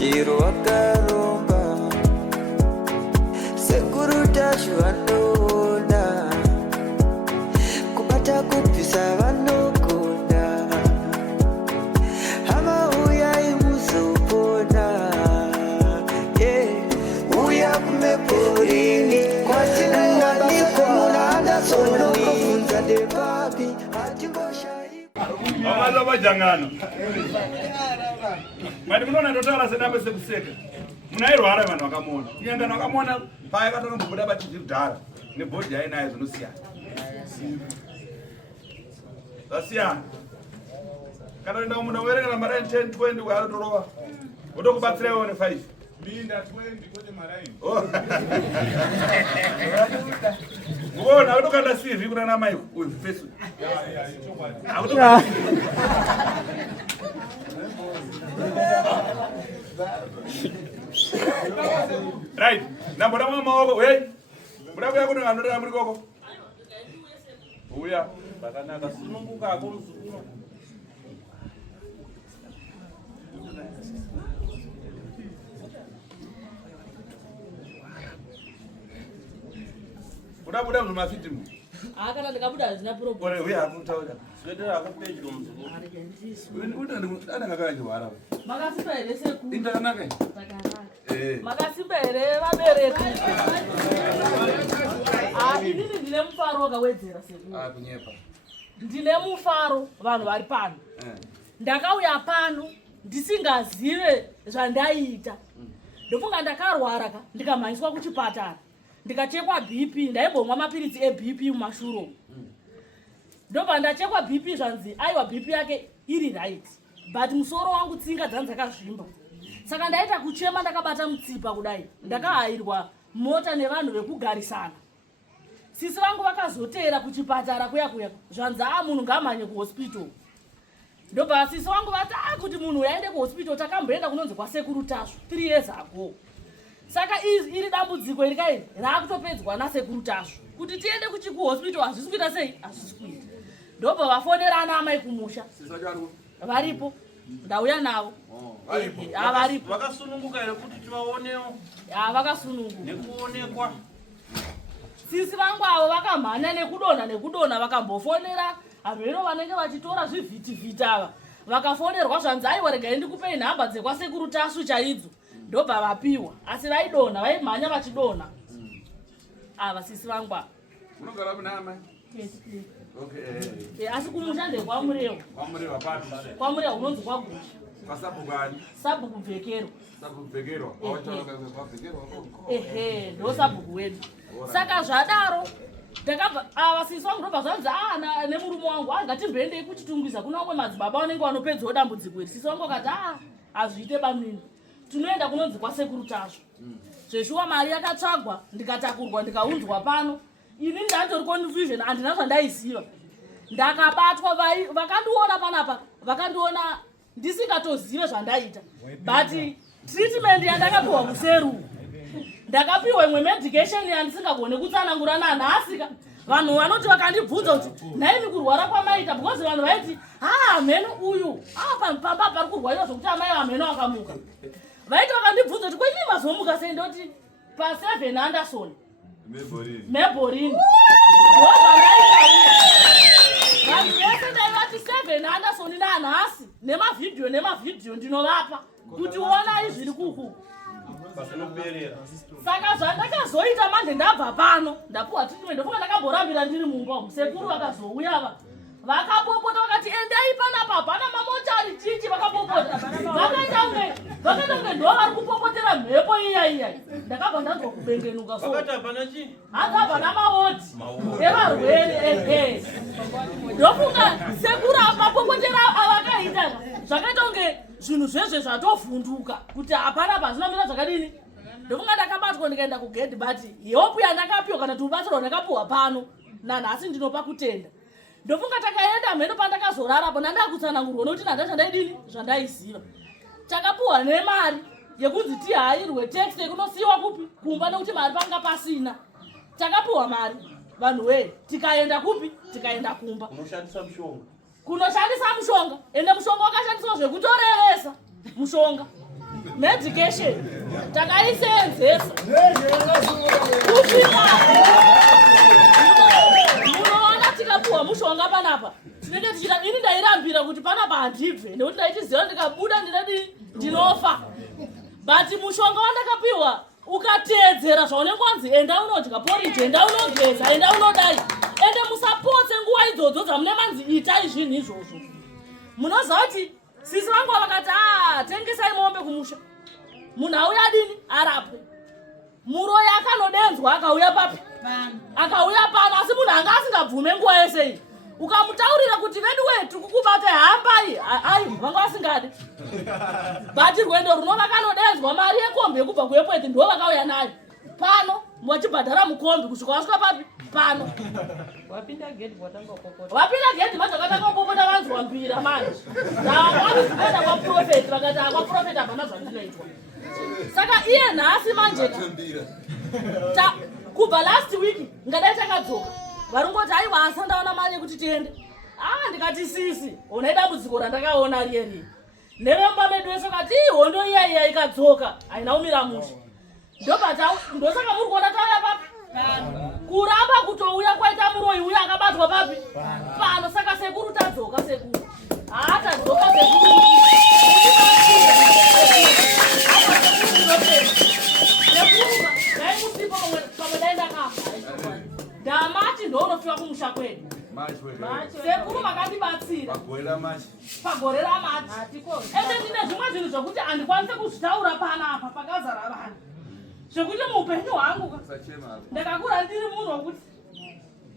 chiro wakaromba sekuru tacho vanona kubata kupisa vanogona hama uyai muzopona uya kumeporini kwatinanganikwa munadasonokofunza depapi Amalo bajangano. Mali munona ndotala sedabe sekuseka. Munairwara vanhu vakamona. Kuenda vakamona paya katona mbuda bachidhara. Ne body haina izvo nosiyana. Zasiyana. Kana enda munhu werenga mara 10 20 wari torova. Wotokubatsira one 5. Minda 20 kote maraini. Oh. Ngona utokanda CV kuna na mai face. Right. Na mbona mama wako we? Mbona kwa kuna ngandora amri koko? Uya, bakanaka sununguka akomsukuma. Buda mafitimu. Akana ndikabuda zina problem. Ore uya akutaura. Swedera akapeji komzuku. Ana ngakaje wara. Makasimba ere seku. Indanaka. Makasimba ere vabereki. Inini ndine mufaro wakawedzera seku. Kunyepa. Ndine mufaro vanhu vari pano. Ndakauya pano ndisingazive zvandaita. Ndofunga ndakarwara ndikamhanyiswa kuchipatara. Ndikachekwa BP, ndaimbomwa mapiritsi eBP mumashuro. Ndobva ndachekwa BP zvanzi aiwa BP yake iri right. But musoro wangu tsinga dzakazvimba. Saka ndaita kuchema ndakabata mutsipa kudai. Ndakahairwa mota nevanhu vekugarisana. Sisi vangu vakazotera kuchipatara kuya. Zvanzi munhu ngamhanye kuhospital. Ndobva sisi vangu vati kuti munhu yaende kuhospital takamboenda kunonzi kwasekuru tasvo 3 years ago. Saka iri dambudziko irikai rakutopedzwa nasekuru tasvo. Kuti tiende kuhospital hazvisi kuita sei? Hazvisi kuita. Ndobva vafonera ana amai kumusha. Varipo. Ndauya navo. Varipo. Vakasununguka ere kuti tivaonewo? Vakasununguka. Nekuonekwa. Sisi vangu avo vakamhanya nekudonha vakambofonera vanhu vanenge vachitora zvivhiti ava. Vakafonerwa zvanzi aiwa regai ndikupei nhamba dzekwasekuru tasvo chaidzo. Ndobva vapiwa. Asi vaidonha, vaimhanya vachidonha. Ava sisi vangu ava. Unogara kuna amai? Okay. Asi kumusha ndekwamurewo. Kwamurewa papi? Kwamurewa unonzi kwagusha. Kwasabu kwani? Sabhuku Bvekero. Sabhuku Bvekero. Wachoka kwa Bvekero. Ndo sabhuku wedu. Saka zvadaro ndakabva sisi vangu ndobva zvanzi nemurume wangu ngatimboendei kuchitungwiza kuna umwe madzibaba vanenge vanopedzawo dambudziko iri. Sisi vangu akati hazviite bamini. Tunoenda kunonzi kwasekuru tasvo. Zveshuwa mari yakatsvagwa, ndikatakurwa ndikaunzwa pano. Ini ndatori confusion handina zvandaiziva. Ndakabatwa vakandiona panapa, vakandiona ndisingatozive zvandaita. But treatment yandakapiwa kuseru. Ndakapiwa imwe medication yandisingagone kutsanangura nanhasi. Vanhu vanoti vakandibvunza kuti naimi kurwara kwamaita because vanhu vaiti mheno uyu pamba pari kurwariwa zvokuti amai amheno akamuka. Vaiti vakandibvunza kuti kwenyi mazomuka sei ndoti pa7 Anderson Meborini. Vanhu vese ndaivati 7 Anderson nanhasi nemavidhiyo ndinovapa kuti onai zviri kuku. Saka zvandakazoita manje ndabva pano ndapuwa treatment ndofunga ndakamborambira ndiri mumba. Musekuru vakazouya vakapopota vakati endai panapa hapana mamotari chichi vakapopota. Vakaita unge ndo vari kupopotera mhepo iya. Ndakabva ndanzwa kubengenuka so. Vakati hapana chii? Hapana mawoti evarwere. Ndofunga sekuru mapopotera avakaita zvakaita unge zvinhu zvezve zvatovhunduka kuti hapana pazvinomira zvakadini. Ndofunga ndakabatwa ndikaenda kugedhi but hope yandakapiwa kana kuti rubatsiro ndakapiwa pano nanhasi ndinopa kutenda. Ndofunga takaenda mheno pandakazorarapo ndandakutsanangurwa nokuti ndandazvandaidini zvandaiziva. Takapiwa nemari yekunzi tihairwe text yekunosiyiwa kupi kumba nokuti mari panga pasina. Takapiwa mari vanhu tikaenda kupi tikaenda kumba. Kunoshandisa mushonga. Ende mushonga wakashandiswa zvekutorevesa mushonga. medication takaisenzesa kusvika munoona tikapuwa mushonga panapa tinenge tichida ini ndairambira kuti panapa handibve nekuti ndaichiziva ndikabuda ndinadi ndinofa but mushonga wandakapiwa ukateedzera zvaunenge wanzi enda unodya poriji enda unogeza enda unodai ende musapotse nguva idzodzo dzamune manzi itai zvinhu izvozvo munoziva kuti sisi vangu vakati tengesai mombe kumusha munhu auya adini arapwe muroyi akanodenzwa akauya papi akauya pano asi munhu anga asingabvume nguva yese iyi ukamutaurira kuti vedu wetu kukubata hambai vanga vasingadi but rwendo runova kanodenzwa mari yekombi yekubva kuepweti ndo vakauya nayo pano wachibhadhara mukombi kusvika wasvika papi pano wapinda gate mazvakatanga kupopota vanzi wambira manje ndavavizikuenda kwaprofeti vakati akwaprofeti hapana zvandinoitwa saka iye nhasi manje kubva last week ngadai takadzoka varungoti aiwa asa ndaona mari yekuti tiende ndikati sisi ona dambudziko randakaona riyeri nevemba medu wese kati hondo iyaiya ikadzoka haina umira musha ndosaka muri kuona tauya papi kuramba kutouya kwaita muroyi uya akabatwa papi pano saka sekuru tadzoka sekuru tadzoka sekuru daimusipo pamwe dai ndakafa ndamati ndounofika kumusha kwedu sekuru makandibatsira pagore ramati ende ndine zvimwe zvinhu zvokuti handikwanise kuzvitaura panapa pakazara vanhu zvekuti muupenyu hwangu ndakakura ndiri munhu wokuti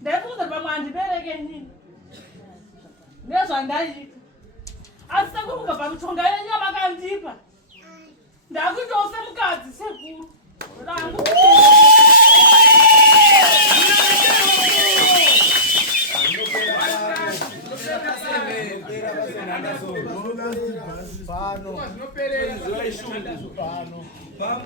ndaifunza pamwe handibereke nyini nezvandaita asi sekuru kubva pamishonga yenyu yamakandipa ndakuitawo semukadzi sekuru rangu Pano.